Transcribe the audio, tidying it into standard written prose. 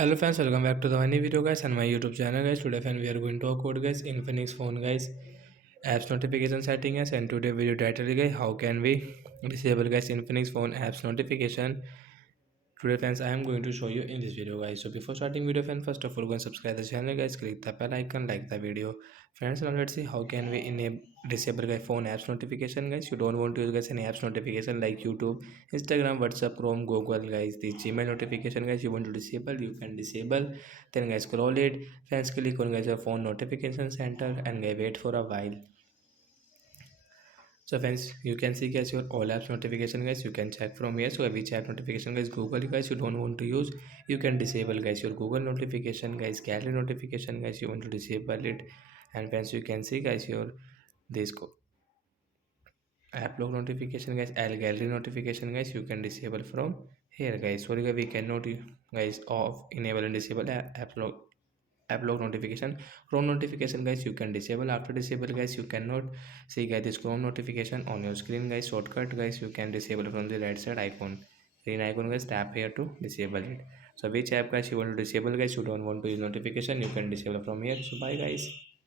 Hello friends, welcome back to the funny video guys and my YouTube channel guys. Today friend we are going to talk about guys Infinix phone guys apps notification setting guys, and today video title guys how can we disable guys Infinix phone apps notification. Today friends I am going to show you in this video guys. So before starting video friends, first of all go and subscribe the channel guys, click the bell icon, like the video friends. Now let's see how can we enable disable guys phone apps notification guys. You don't want to use guys any apps notification like YouTube, Instagram, WhatsApp, Chrome, Google guys. The Gmail notification guys you want to disable, you can disable. Then guys scroll it friends, click on guys your phone notification center and guys wait for a while. So friends, you can see guys your all apps notification guys, you can check from here. So which app notification guys, Google guys you don't want to use, you can disable guys your Google notification guys, gallery notification guys you want to disable it. And friends, you can see guys your this app log notification guys, all gallery notification guys you can disable from here guys. Sorry guys, we cannot guys off enable and disable app log notification. Chrome notification guys you can disable. After disable guys you cannot see guys this Chrome notification on your screen guys. Shortcut guys you can disable from the right side icon, green icon guys, tap here to disable it. So which app guys you want to disable guys, you don't want to use notification, you can disable from here. So bye guys.